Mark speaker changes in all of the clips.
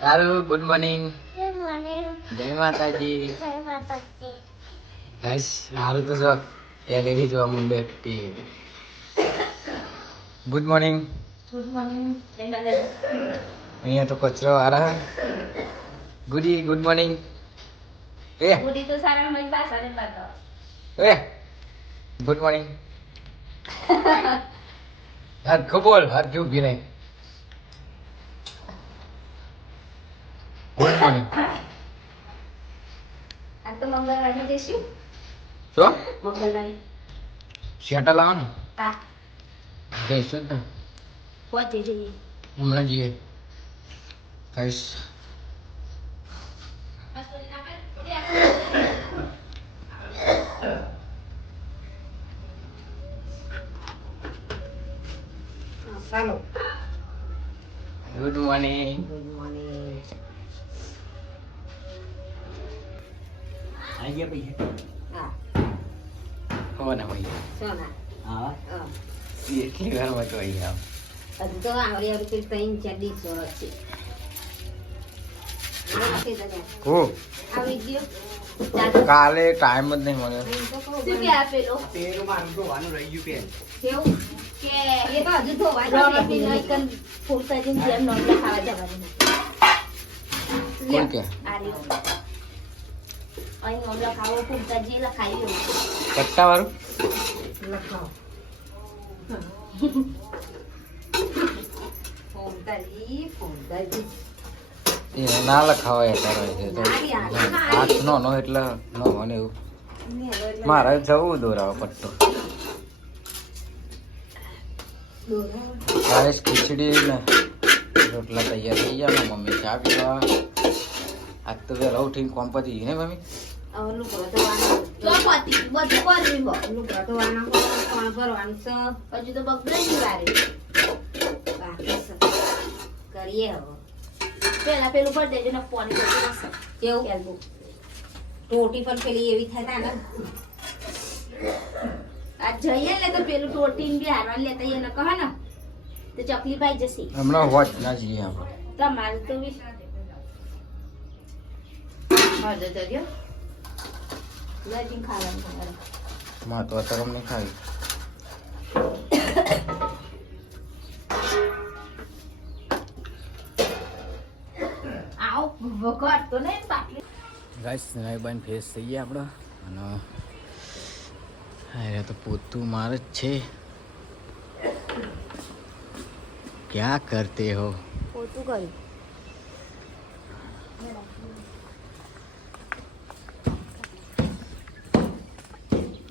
Speaker 1: સારું good morning. જય માતાજી.
Speaker 2: જય માતાજી.
Speaker 1: ગાઈસ સારું તો શોખ એલઈડી જોવા માંડે ટીવી. મોર્નિંગ.
Speaker 2: Good morning.
Speaker 1: અહીંયા તો કચરો આરા ગુડી ગુડ મોર્નિંગ. એ.
Speaker 2: ગુડી તો સારા મળી પાછા ને બાતો
Speaker 1: એ. Good morning. હાથ ખબોલ હાથ કેવું ભી નહીં ગુડ મોર્નિંગ
Speaker 2: આ તો મંગળવારે જઈશું
Speaker 1: શું
Speaker 2: મંગળવારે
Speaker 1: શેટા લાવવાનું
Speaker 2: હા
Speaker 1: જઈશું જ ને
Speaker 2: પહોંચી જઈએ
Speaker 1: હમણાં જઈએ કહીશ
Speaker 2: ચાલો
Speaker 1: ગુડ આવી ગયા પૈસા
Speaker 2: હા
Speaker 1: હોવાના પૈસા
Speaker 2: સોના
Speaker 1: હા
Speaker 2: હા
Speaker 1: એટલી વારમાં તો આવી આવ
Speaker 2: હજુ તો આવડી આવડી ત્રણ ચાર છે ગયો
Speaker 1: કાલે ટાઈમ જ નહીં મળ્યો
Speaker 2: શું કે આપેલો
Speaker 1: પેલું મારું ધોવાનું રહી ગયું પેન
Speaker 2: કેવું કે એ તો હજુ ધોવાય રોટલી નો એકન જેમ નોટલા ખાવા જવાની
Speaker 1: કોણ કે
Speaker 2: આ રહ્યો. અહીં
Speaker 1: પટ્ટા વાળું
Speaker 2: લખાવો ફૂલતાજી ફૂલતાજી
Speaker 1: એ ના લખાવાય અત્યારે તો હાથ નો નો એટલે નો મને એવું. મારે જવું દોરાવો પટ્ટો. રાઈસ ખીચડી ને રોટલા તૈયાર થઈ ગયા મમ્મી ચા પીવા. આજ તો વહેલા ઉઠીને કોમ પતી ને મમ્મી?
Speaker 2: કરીએ હવે. પેલા પેલું દેજો ફોન કેવું? ટોટી પણ પેલી એવી થતા ને. આ જઈએ ને તો પેલું ટોટી બી હારવા લેતા એને કહે ને તો ચકલી ભાઈ જશે.
Speaker 1: હમણાં હોત ના જઈએ આપણે.
Speaker 2: તમારું તો બી હળદર જજો લજીને ખાવાનું તમારે
Speaker 1: માં તો અત્યારે અમને ખાવી
Speaker 2: તો નહીં પાટલી.
Speaker 1: ગાઈસ નવી બાઈને ફેસ થઈ ગયા આપણો અને અરે તો પોતું મારે જ છે. ક્યાં કરતે હો?
Speaker 2: પોતું કર્યું.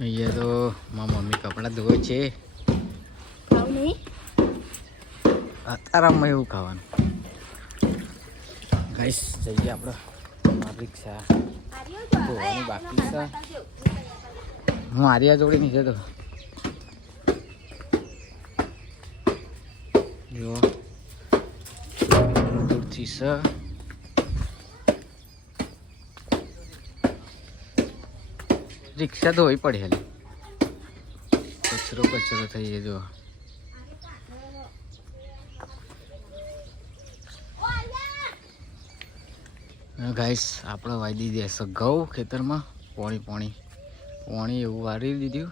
Speaker 1: અહીંયા તો મારા મમ્મી કપડાં ધોવે છે. અત્યારમાં એવું ખાવાનું. ગાઈસ જઈએ આપણે. રિક્ષા ધોવાની બાકી છે. હું આર્યા જોડે નીચે તો. જો દૂરથી સ રિક્ષા ધોવી પડે હાલી. કચરો કચરો થઈ ગયો ગાઈસ આપણે વાઈ દીધી હશે ઘઉં ખેતરમાં પોણી પોણી. પોણી એવું વાળી દીધું.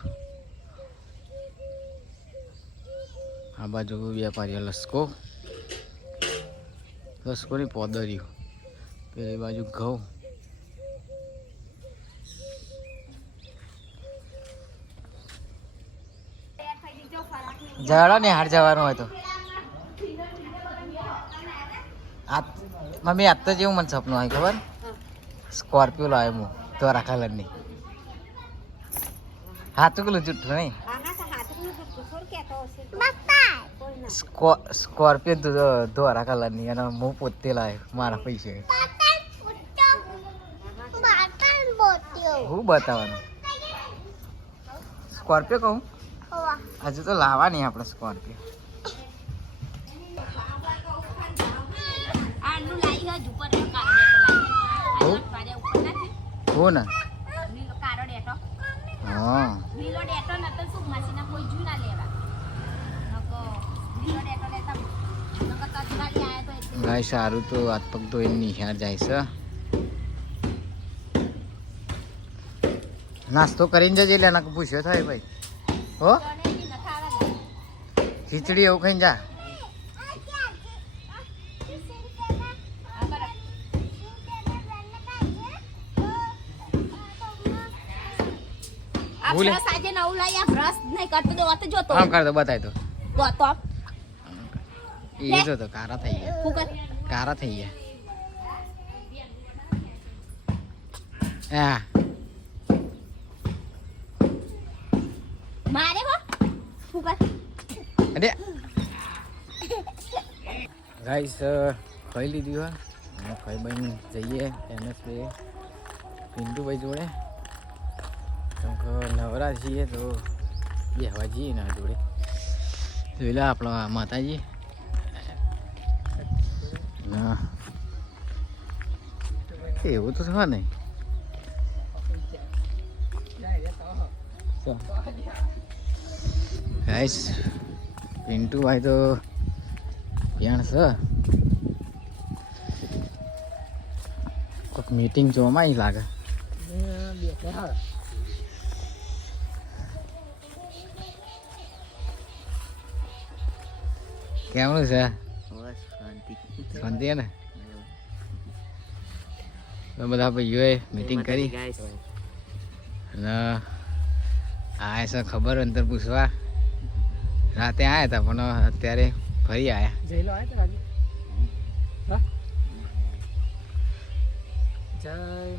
Speaker 1: આ બાજુ વેપારીઓ લસકો. લસકોની પોદર્યું પેલી બાજુ ઘઉં. જવા ને હાર જવાનું હોય તો. મમ્મી આજ જેવું મને સપનું હોય ખબર? સ્કોર્પિયો લાવ્યો હું ધોરા કલરની. હાથું કેટલું જુઠ્ઠું નહીં. સ્કો- સ્કોર્પિયો ધોરા કલરની, અને હું પોતે લાવ્યો, મારા પૈસે. હું બતાવવાનું? સ્કોર્પિયો કહું? હજુ તો લાવવાની આપણે સ્કોર્પિયો. હું? ને? હા. ગાય સારું તો હાથ પગ તો એ નિહાર જાય છે. નાસ્તો કરીને જજે એટલે પૂછ્યો થાય ભાઈ. હો? ખીચડી એવું ખાઈને જા. ભૂલે.
Speaker 3: આજે નવું લાયા બ્રશ નહીં કરતો તો વાત જોતો.
Speaker 1: આમ કર દો બતાય તો.
Speaker 3: તો તો
Speaker 1: એ તો કારા થઈ ગયા.
Speaker 3: ફૂકર
Speaker 1: કારા થઈ ગયા. હા.
Speaker 3: મારે હો. ફૂકર
Speaker 1: અરે. ગાઈસ ખાઈ લીધી હોય અને ખાઈ બની જઈએ એમએસ બે પિન્ટુભાઈ જોડે. કેમ કે નવરા છીએ તો બેહવા જઈએ એના જોડે. જોઈ લે આપણા માતાજી. ના. એવું તો થવા નહીં. ગાઈસ પિન્ટુભાઈ તો ત્યાં છે. કોઈક મીટિંગ જોવામાં લાગે. કેમનું છે? શાંતિ. ને? બધા ભાઈઓએ મીટિંગ કરી. અને આ ખબર અંતર પૂછવા. રાતે આવ્યા હતા પણ અત્યારે ફરી આવ્યા
Speaker 4: જય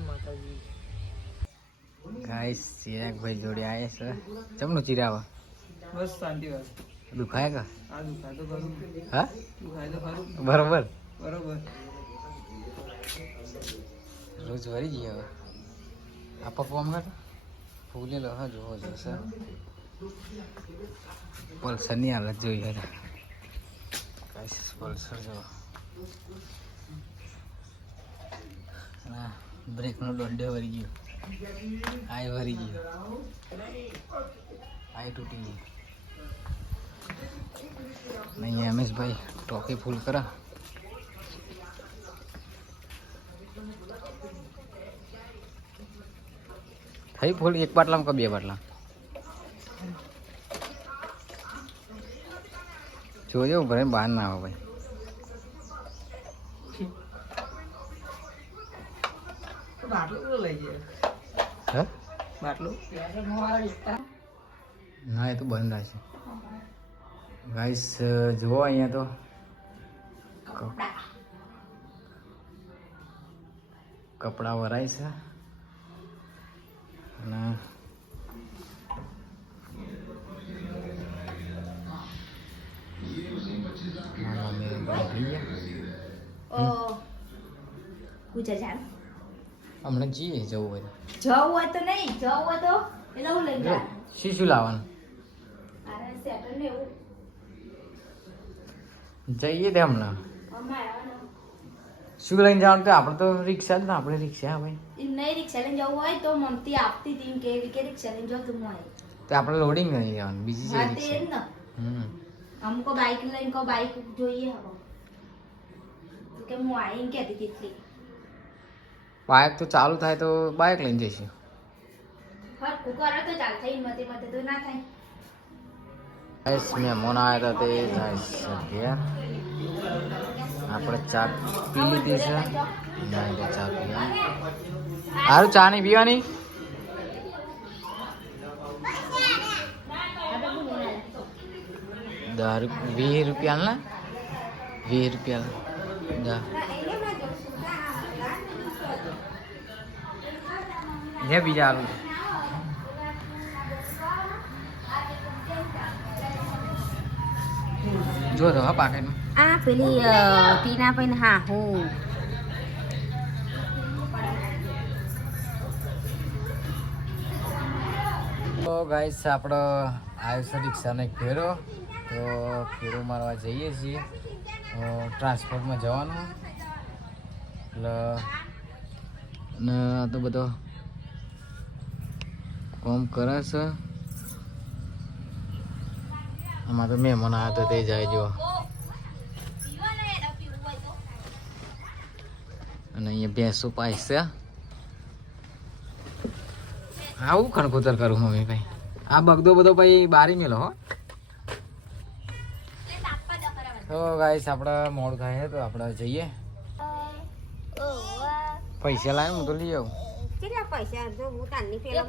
Speaker 4: માતાજી.
Speaker 1: ગાઈસ ચિરાગભાઈ જોડે આવ્યા છે. ચમનું ચિરાવા?
Speaker 4: બસ શાંતિ વાત.
Speaker 1: દુખાય કા?
Speaker 4: આ દુખાય તો ખરું.
Speaker 1: હા?
Speaker 4: દુખાય તો ખરું.
Speaker 1: બરોબર.
Speaker 4: બરોબર.
Speaker 1: રોજ વરી જઈએ હવે. આ પપ્પા આમ કાઢો. ફૂલે હા જોવો જોશે પલ્સરની હાલત જોઈ હવે પલ્સર જો. બ્રેકનો દોંડે વળી ગયો. આય વળી ગયો. આય તૂટી ગયો. નહીં રમેશભાઈ ટોકી ફૂલ કરા. થઈ ફૂલ? એક બાટલામાં કે બે બાટલા? જોજો ભરે બહાર ના આવે ભાઈ. ના એ તો બંધ રહેશે ગાઈસ જુઓ અહીંયા તો. કપડાં વરાય છે.
Speaker 3: ગુજરાત. જાણ
Speaker 1: હમણાં જઈએ જવું હોય
Speaker 3: જવું હોય તો નહીં જવું હોય તો એટલે હું લઈ
Speaker 1: તો શું શું લાવવાનું? જઈએ તે હમણાં. શું લઈને જવાનું તો? આપણે તો રિક્ષા જ ને આપણે રિક્ષા આવે
Speaker 3: નહીં રિક્ષા લઈને જવું હોય તો મમતી આપતી હતી કે કે રિક્ષા લઈને જાઉં તું હોય
Speaker 1: તો આપણે લોડિંગ નહીં જવાનું બીજી
Speaker 3: હા તે જ ને.
Speaker 1: હમ.
Speaker 3: અમુક બાઈક લઈને કો બાઈક જોઈએ હવે કે હું આવીને કહેતી હતી એટલી.
Speaker 1: બાઇક તો ચાલુ થાય તો બાઇક લઈને જઈશું.
Speaker 3: હરખું કરે તો ચાલ થઈ મતે મતે તો ના થાય.
Speaker 1: ગાઈસ મહેમાન આવ્યા હતા તે જાય છે ઘેર. આપણે ચા પી લીધી છે. ના એટલે ચા પી સારું ચા નહીં પીવાની? દસ રૂપિયા વીસ રૂપિયા ના વીસ રૂપિયા દસ જે બીજા આલુ જો તો હા પાકેટમાં
Speaker 3: આ પેલી ટીના પૈન હા હું.
Speaker 1: તો ગાઈસ આપણો આવ્યો રિક્ષાનો એક ફેરો. તો ફેરો મારવા જઈએ છીએ. તો ટ્રાન્સપોર્ટમાં જવાનું. એટલે અને આ તો બધો કોમ કરે છે. આમાં તો મહેમાન આવ્યા તો તે જાય જો. અને અહીંયા ભેંસો પાઈશ છે. આવું ખણખોતર કરું મમ્મી ભાઈ. આ બગદો બધો ભાઈ બારી મેલો હો. તો ગાઈસ આપણે મોડ ખાઈએ તો આપણે જઈએ. પૈસા લાવે હું તો લઈ આવું.
Speaker 2: કેટલા પૈસા જો હું તારની પેલા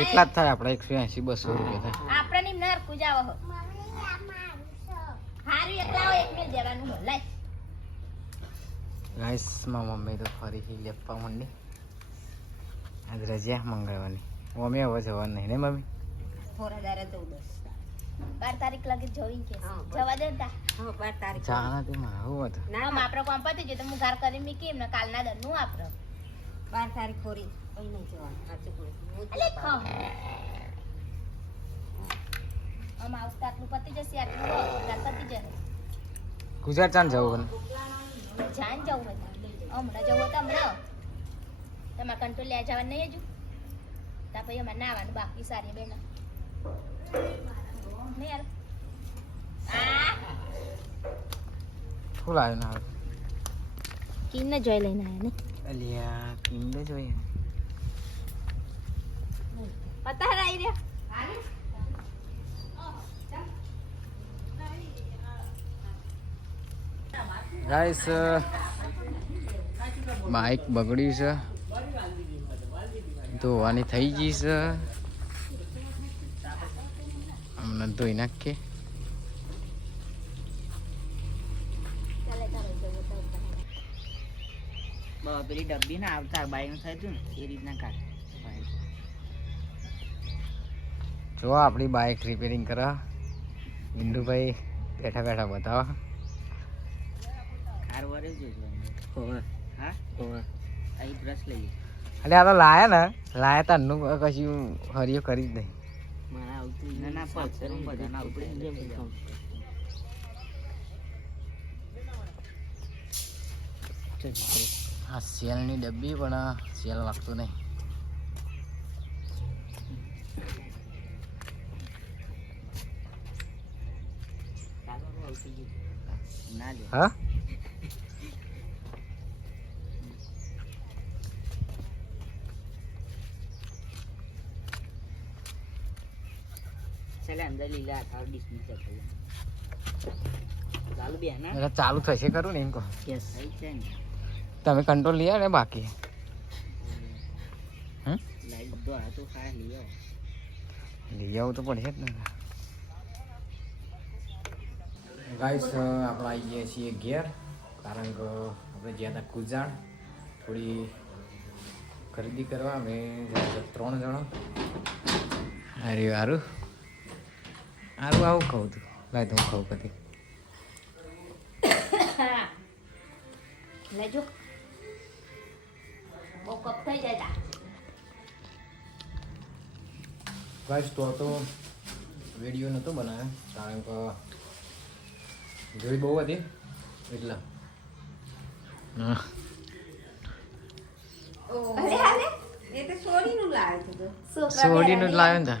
Speaker 1: એટલા જ થાય આપણે એકસો એંસી બસો રૂપિયા થાય
Speaker 3: આપણે નિમ નરકું જાવ હો હારું એકલા હોય એક મિલ દેવાનું હો લાય
Speaker 1: ગાઈસમાં મમ્મી તો ફરીથી લેપા મંડી આજ રજા મંગળવાની મમ્મી હવે જવાનું નહીં ને મમ્મી
Speaker 3: બાર તારીખ લગી જોઈ કે જવા દે ને તા
Speaker 1: તે મારું હતું
Speaker 2: ના
Speaker 3: આમ કોમ પતી ગયું. તો હું ઘર કરી મીકી એમને કાલના દરનું આપણે
Speaker 2: બાર તારીખ ખોરી કઈ નહીં જવાનું સાચું બોલું.
Speaker 3: અલે
Speaker 2: જવાનું.
Speaker 3: આમ આવતા આટલું પતી જશે આટલું ઘર પતી જશે.
Speaker 1: ગુજરાત ચાન જવું
Speaker 3: જાન જવું હમણાં જવું હોય તો હમણાં. તમારે કંટ્રોલ લે જવાનું નહીં હજુ? તા પછી અમારે નાવાનું બાકી સારી બેન. નહીં યાર આ?
Speaker 1: શું લાવ્યું ના
Speaker 3: કિન્ને જોઈ લઈને આવ્યા ને
Speaker 1: અલ્યા કિંડે જોઈએ
Speaker 3: પતા રહી રહ્યા
Speaker 1: ગાઈસ બાઇક બગડ્યું છે ધોવાની થઈ ગઈ છે હમણાં ધોઈ નાખીએ
Speaker 3: ચાલે ચાલે જવું તો
Speaker 5: બ- પેલી ડબ્બી ને આવતા બાઈ થયું હતું ને એ રીતના કાઢ.
Speaker 1: જો આપણી બાઇક રિપેરિંગ કરા. ઇન્દુભાઈ બેઠા બેઠા બતાવો.
Speaker 5: ખાર વરે જોજો. હા? અહીં બ્રશ લઈ
Speaker 1: એટલે આ તો લાયા ને. લાયા તારનું કશું હરિયો કરી જ નહીં.
Speaker 5: મારા આવતું ના ના પલ્સર બધા ના આવતું
Speaker 1: આ સેલની ડબ્બી પણ સેલ લાગતું નહીં. હા?
Speaker 5: ચાલે
Speaker 1: થશે ખરું ને એમ કહો. તમે કંટ્રોલ લઈ ને બાકી. હમ?
Speaker 5: લાઈટ બધો તો ખાય લઈ આવો
Speaker 1: તો પડશે જ ને. ગાઈસ આપણે આવી ગયા છીએ ઘેર કારણ કે આપણે ગયા હતા કુજાણ. થોડી ખરીદી કરવા અમે ત્રણ જણા. અરે સારું સારું આવું ખાઉં તું. લાય તો હું ખાઉં કદી
Speaker 3: લેજો. કપ થઈ જાય તા
Speaker 1: ગાઈસ તો તો વીડિયો નહોતો બનાવ્યો કારણ કે જોઈ બહુ હતી એટલા
Speaker 2: સોડીનું લાવ્યો હતો
Speaker 1: સોડીનું લાવ્યો ને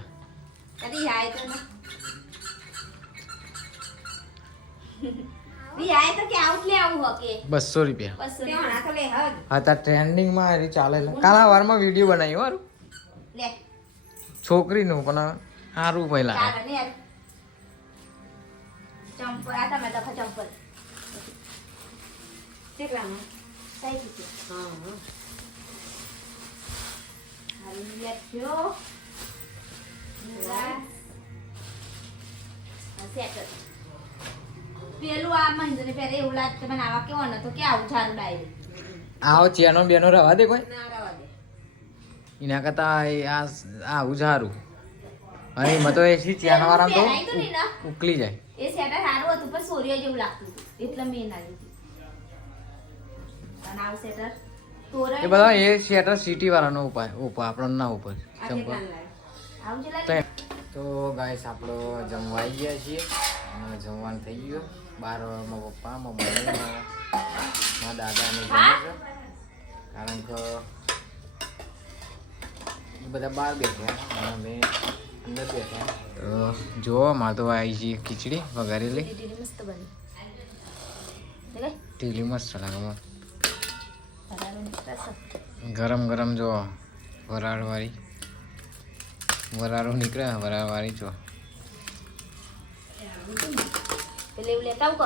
Speaker 1: તા
Speaker 2: તો ના. બી આય તો કે આઉટ લે આવું હકે?
Speaker 1: બસો રૂપિયા.
Speaker 3: બસ
Speaker 2: તે તો લે હદ.
Speaker 1: હા તાર ટ્રેન્ડિંગમાં એ ચાલે છે. કાલા વારમાં વીડિયો બનાવ્યો હારું.
Speaker 2: લે.
Speaker 1: છોકરીનું પણ સારું પહેલા
Speaker 3: ચાલે ને ચંપલ આ તમે તો ચંપલ.
Speaker 2: કેટલામાં?
Speaker 3: સાઈ રીતે
Speaker 2: હા. હા
Speaker 3: હારું લેજો પેલું આ મંજને પહેરે એવું લાગતું મને આવા કેવો નતો કે આવું ઝાડુ ડાયરી.
Speaker 1: આવો ચેનો બેનો રવા દે કોઈ?
Speaker 2: ના રવા દે.
Speaker 1: એના કરતા આ આવું સારું અને એમાં તો એસી ચેનો વાળા તો? ઉકલી જાય.
Speaker 3: એ સેટર સારું હતું પણ સોરિયો જેવું લાગતું એટલે મેં ના લીધું. અને આવું સેટર
Speaker 1: એ બધા એ શેટર સિટી વાળાનો ઉપાય ઉપાય આપણને ના ઉપર ચંપલ. તો ગાઈસ આપણો જમવા આવી ગયા છીએ. જમવાનું થઈ ગયું. બાર મારા પપ્પા મારા મમ્મી મારા મારા દાદા જમે છે. કારણ કે બધા બહાર બેઠા અને અમે અંદર બેઠા તો જુઓ મારે તો આવી છે ખીચડી વઘારેલી.
Speaker 3: ઢીલી મસ્ત બની.
Speaker 1: ઢીલી મસ્ત લાગે ગરમ ગરમ જો વરાળવાળી. વરાળો નીકળે વરાળવાળી જો
Speaker 3: એવું લેતા આવું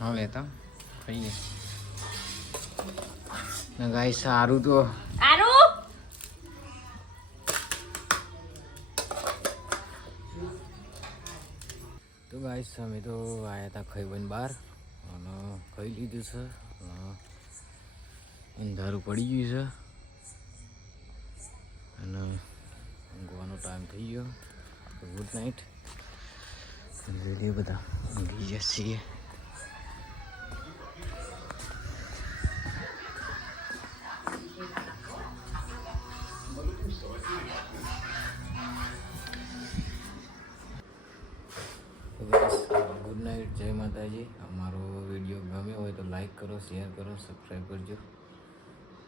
Speaker 1: હા લેતા ખાઈએ. ને ગાય સારું તો. ગાઈસ અમે તો આવ્યા હતા ખાઈ બન બહાર અને ખાઈ લીધું છે. અંધારું પડી ગયું છે. અને ઊંઘવાનો ટાઈમ થઈ ગયો. Good night. વીડિયો બધા ઊંઘી જશે છીએ ગુડ નાઇટ જય માતાજી અમારો વીડિયો ગમ્યો હોય તો લાઈક કરો શેર કરો સબસ્ક્રાઈબ કરજો